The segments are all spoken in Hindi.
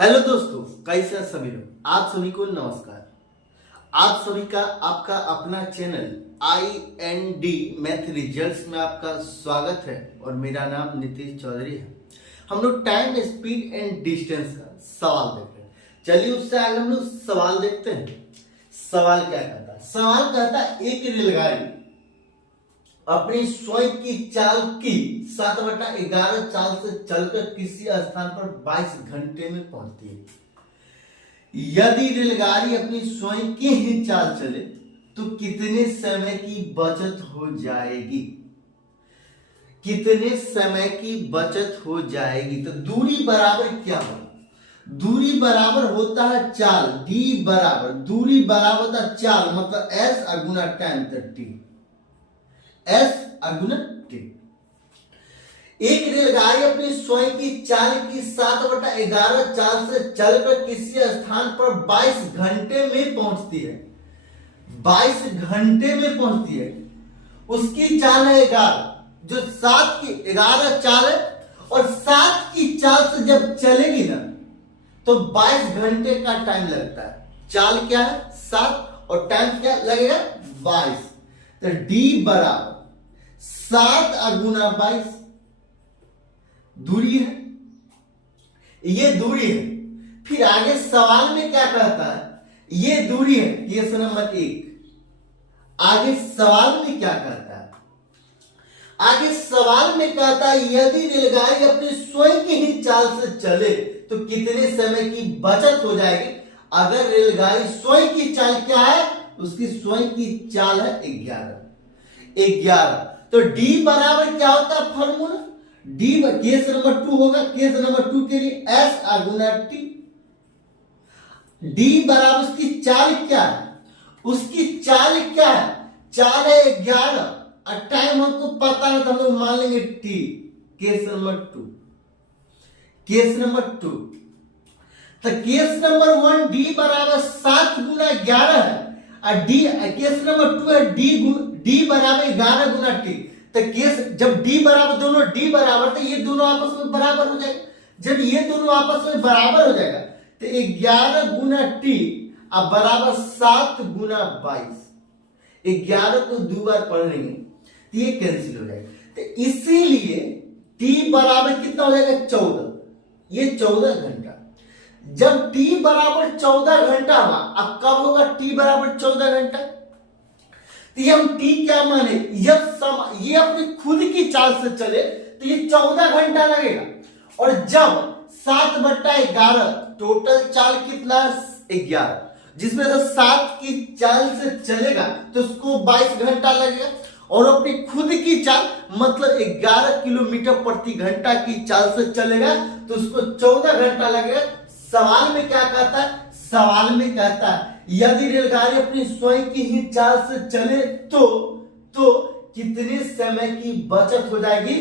हेलो दोस्तों, कैसे हैं सभी लोग। आप सभी को नमस्कार। आप सभी का आपका अपना चैनल IND मैथ रिजल्ट्स में आपका स्वागत है और मेरा नाम नीतीश चौधरी है। हम लोग टाइम, स्पीड एंड डिस्टेंस का सवाल देख रहे हैं। चलिए उससे आगे हम लोग सवाल देखते हैं। सवाल क्या कहता है? सवाल कहता है एक रेलगाड़ी अपनी स्वयं की चाल की 7/11 चाल से चलकर किसी स्थान पर 22 घंटे में पहुंचती है। यदि रेलगाड़ी अपनी स्वयं की ही चाल चले तो कितने समय की बचत हो जाएगी? कितने समय की बचत हो जाएगी? तो दूरी बराबर क्या होगा? दूरी बराबर होता है चाल, d बराबर दूरी बराबर होता है चाल, मतलब s अगुना टाइम t, s अगुना t। एक रेलगाड़ी अपनी स्वयं की चाल की 7/11 चाल से चलकर किसी स्थान पर 22 घंटे में पहुंचती है। 22 घंटे में पहुंचती है। उसकी चाल है 11, जो 7 की 11 चाल है, और 7 की चाल से जब चलेगी ना तो 22 घंटे का टाइम लगता है। चाल क्या है 7 और टाइम क्या लगेगा 22। तो d बराबर 7 अगुना 22 दूरी है, ये दूरी है। फिर आगे सवाल में क्या कहता है? ये दूरी है, क्वेश्चन नंबर 1। आगे सवाल में क्या कहता है? आगे सवाल में कहता है यदि रेलगाड़ी अपनी स्वयं की ही चाल से चले तो कितने समय की बचत हो जाएगी? अगर रेलगाड़ी स्वयं की चाल क्या है? उसकी स्वयं की चाल है 11। तो d बराबर क्या होता है फॉर्मूला? d केस नंबर 2 होगा। केस नंबर 2 के लिए s अगुना t। d बराबर उसकी चाल क्या है? उसकी चाल क्या है? चाल है 11 और टाइम हमको पता है तो हम लोग मान लेंगे t। Case number 2। Case number 2 तो केस नंबर 1 d बराबर 7 गुना 11 है और d केस नंबर 2 है d बराबर 11 गुना t। तो केस जब d बराबर दोनों d बराबर तो ये दोनों आपस में बराबर हो जाएगा। जब ये दोनों आपस में बराबर हो जाएगा तो 11 गुना t अब बराबर 7 गुना 22। 11 को 2 बार पढ़ लेंगे तो ये कैंसिल हो जाएगा। तो इसीलिए t बराबर कितना हो जाएगा 14। ये 14 घंटा। जब t बराबर 14 घंटा हुआ, अब कब होगा t बराबर 14 घंटा? तो ये हम t क्या माने? ये अपनी खुद की चाल से चले तो ये 14 घंटा लगेगा। और जब 7/11 टोटल चाल कितना 11, जिसमें से 7 की चाल से चलेगा तो उसको 22 घंटा लगेगा। और अपनी खुद की चाल मतलब 11 किलोमीटर प्रति घंटा की चाल से चलेगा तो उसको 14 घंटा लगेगा। सवाल में क्या कहता है? सवाल में कहता है यदि रेलगाड़ी अपनी स्वयं की ही चाल से चले तो कितने समय की बचत हो जाएगी?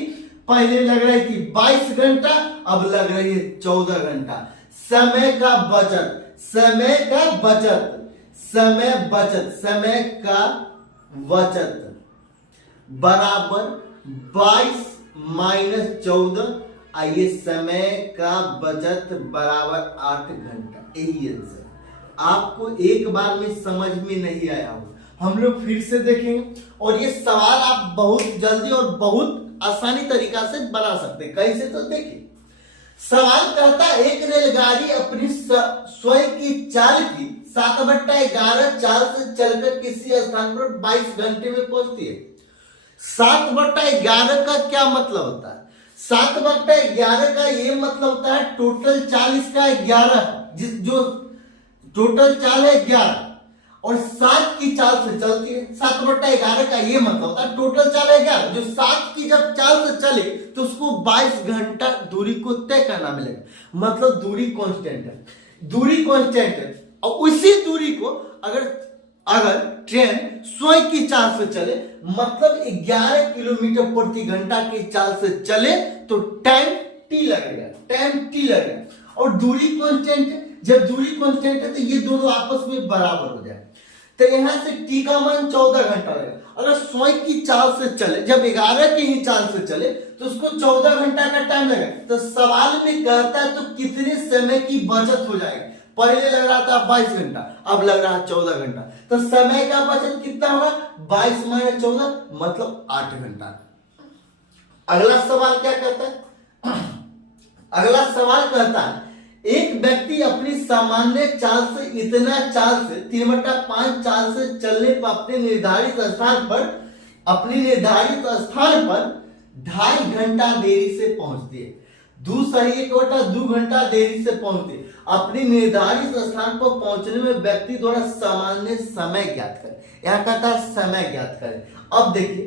पहले लग रही थी 22 घंटा, अब लग रही है 14 घंटा। समय का बचत, समय का बचत, समय बचत, समय का बचत बराबर 22 माइनस 14। आइए समय का बचत बराबर 8 घंटा। यही आंसर। आपको एक बार में समझ में नहीं आया हो, हम लोग फिर से देखेंगे और ये सवाल आप बहुत जल्दी और बहुत आसानी तरीका से बना सकते हैं। कैसे? तो देखिए सवाल कहता है एक रेलगाड़ी अपनी स्वयं की चाल की 7/11 चाल से चलकर किसी स्थान पर 22 घंटे में पहुंचती है। 7/11 का क्या मतलब होता है? 7/11 का ये मतलब होता है टोटल चाल इसका 11, जो टोटल चाल है 11 और 7 की चाल से चलती है। 7/11 का ये मतलब होता है टोटल चाल है 11, जो 7 की जब चाल से चले तो उसको 22 घंटा दूरी को तय करना मिलेगा। मतलब दूरी कांस्टेंट है, दूरी कांस्टेंट है। और उसी दूरी को अगर ट्रेन स्वयं की चाल से चले मतलब 11 किलोमीटर प्रति घंटा की चाल से चले तो टाइम t लगेगा, टाइम t लगेगा। और दूरी कांस्टेंट है, जब दूरी कांस्टेंट है तो ये दोनों आपस में बराबर हो जाए। तो यहां से टी का मान 14 घंटा लगेगा। अगर स्वयं की चाल से चले, जब 11 की ही चाल से चले तो उसको 14 घंटा का टाइम लगेगा। तो सवाल में कहता है तो कितने समय की बचत हो जाएगी। पहले लग रहा था 22 घंटा, अब लग रहा है 14 घंटा, तो समय का बचत कितना होगा? 22 माइनस 14 मतलब 8 घंटा। अगला सवाल क्या कहता है? अगला सवाल कहता है एक व्यक्ति अपनी सामान्य चाल से इतना चाल से 3/5 चाल से चलने पर अपने निर्धारित स्थान पर 2.5 घंटा देरी से पहुंचती है। 2 घंटा देरी से पहुंचती है। अपनी निर्धारित स्थान पर पहुंचने में व्यक्ति द्वारा सामान्य समय ज्ञात करें। यहां कहता है समय ज्ञात करें। अब देखिए,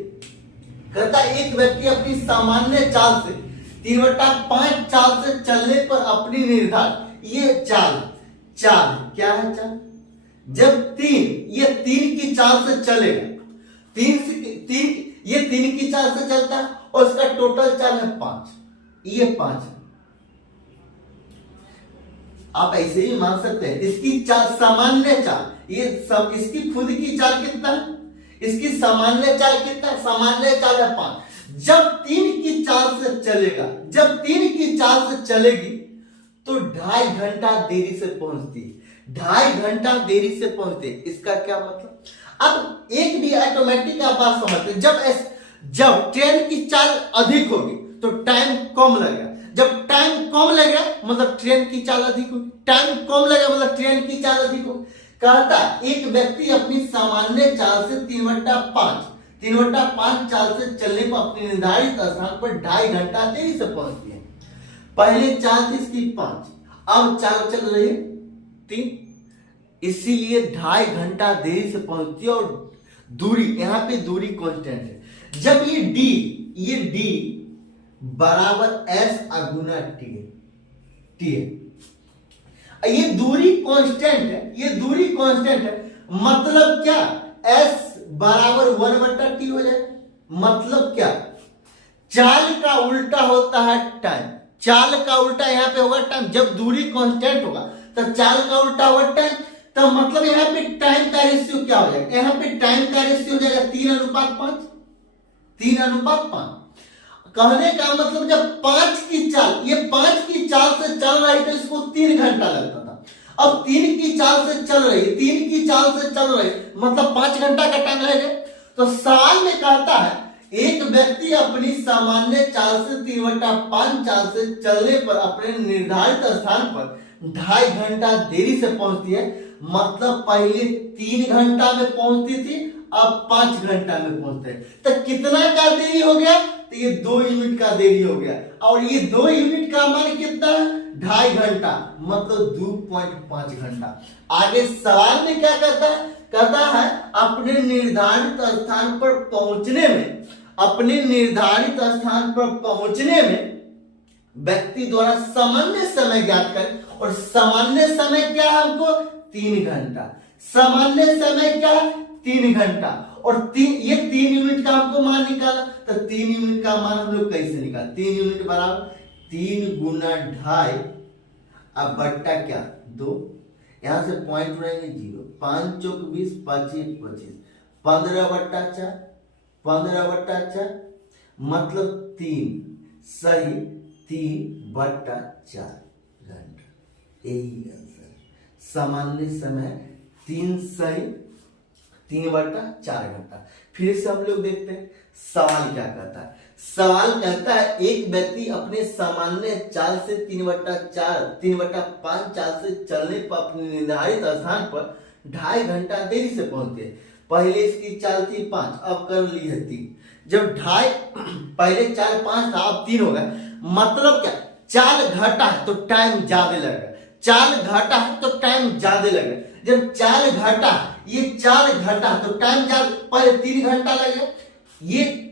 कहता है एक व्यक्ति अपनी सामान्य चाल से 3/5 चाल से चलने पर अपनी निर्धारित, ये चाल क्या है? चाल जब ये 3 की चाल से चलेगा, 3 की चाल से चलता है और इसका टोटल चाल है 5, ये 5 है। आप ऐसे ही मान सकते हैं इसकी चाल, सामान्य चाल, ये सब इसकी खुद की चाल कितना है? इसकी सामान्य चाल कितना है? सामान्य चाल है 5। जब 3 की चाल से चलेगा, जब 3 की चाल से चलेगी तो 2.5 घंटा देरी से पहुंचती है। 2.5 घंटा देरी से पहुंचती है। इसका क्या मतलब? अब एक भी ऑटोमेटिक आप बात समझते हैं, जब ट्रेन की चाल अधिक होगी तो टाइम कम लगेगा। जब टाइम कम लगेगा मतलब ट्रेन की चाल अधिक होगी। टाइम कम लगेगा मतलब ट्रेन की चाल अधिक होगी। कहता एक व्यक्ति अपनी सामान्य चाल से 3/5 चाल से चलने पर अपने निर्धारित स्थान पर 2.5 घंटा देरी से पहुंचती है। पहले चाल थी इसकी 5, अब चाल चल रही है 3, इसीलिए 2.5 घंटा देरी से पहुंचती है। और दूरी, यहां पे दूरी कांस्टेंट है। जब ये डी बराबर s गुना टी है, ये दूरी कांस्टेंट है, ये दूरी कांस्टेंट है। मतलब क्या? s बराबर 1/t हो जाए। मतलब क्या? चाल का उल्टा होता है टाइम। चाल का उल्टा यहां पे होगा टाइम। जब दूरी कांस्टेंट होगा तो चाल का उल्टा होगा टाइम। तो मतलब यहां पे टाइम का रेशियो क्या हो जाएगा? यहां पे टाइम का रेशियो हो जाएगा 3:5। 3:5 कहने का मतलब जब 5 की चाल, ये 5 की चाल से चल रही तो इसको 3 घंटा लगता था। अब 3 की चाल से चल रही, 3 की चाल से चल रही मतलब 5 घंटा का टाइम लगेगा। तो सवाल में कहता है एक व्यक्ति अपनी सामान्य चाल से 3/5 चाल से चलने पर अपने निर्धारित स्थान पर 2.5 घंटा देरी से पहुंचती है। मतलब पहले 3 घंटा में पहुंचती थी, अब 5 घंटा में पहुंचते हैं। तो कितना का देरी हो गया? तो ये 2 यूनिट का देरी हो गया। और ये 2 यूनिट का मान कितना है? 2.5 घंटा, मतलब 2.5 घंटा। आगे सवाल में क्या कहता है? कहता है अपने निर्धारित स्थान पर पहुंचने में, अपने निर्धारित स्थान पर पहुंचने में व्यक्ति द्वारा सामान्य समय ज्ञात करें। और सामान्य समय क्या है? हमको 3 घंटा। सामान्य समय क्या है? 3 घंटा। और ये 3 यूनिट का हमको मान निकाला। तो 3 यूनिट का मान हम लोग कैसे निकाल? 3 यूनिट बराबर 3 गुना 2.5 अब बट्टा क्या? 2। यहां से पॉइंट उड़ाएंगे 0। 5 चौक 20, 5 1 25, 15/4, 15/4 मतलब 3 सही 3/4 घंटा। यही आंसर। सामान्य समय 3 सही 3/4 घंटा। फिर से हम लोग देखते हैं सवाल क्या कहता है। सवाल कहता है एक व्यक्ति अपने सामान्य चाल से 3/5 चाल से चलने पर अपने निर्धारित स्थान पर 2.5 घंटा देरी से पहुंचते। पहले इसकी चाल थी 5, अब कर ली है 3। जब 2.5 पहले चाल 5 था, अब 3 हो गया। मतलब क्या? चाल घटा है तो टाइम ज्यादा लगेगा। चाल घटा है तो टाइम ज्यादा लगेगा। जब चाल घटा, ये चाल घटा तो टाइम ज्यादा, पहले 3 घंटा लगेगा। ये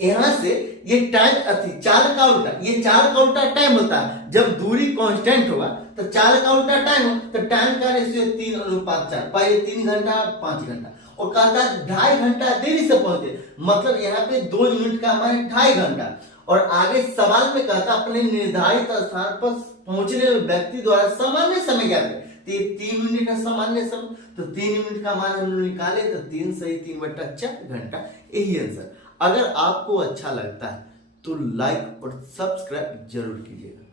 यहां से ये टाइम अति चाल का उल्टा, ये चाल का उल्टा टाइम होता है। जब दूरी कांस्टेंट होगा तो चाल का उल्टा टाइम हो, तो टाइम का रेशियो 3:4। पहले 3 घंटा 5 घंटा। और कहता है 2.5 घंटा देरी से पहुंचे। मतलब यहाँ पे 2 यूनिट का मान 2.5 घंटा। और आगे सवाल में कहता अपने निर्धारित स्थान पर पहुंचने में व्यक्ति द्वारा सामान्य समय ज्ञात करें। 3 मिनट है सामान्य समय, तो 3 मिनट का मान हम लोग निकाले तो 3 सही 3/4 घंटा, यही आंसर। अगर आपको अच्छा लगता है तो लाइक और सब्सक्राइब जरूर कीजिएगा।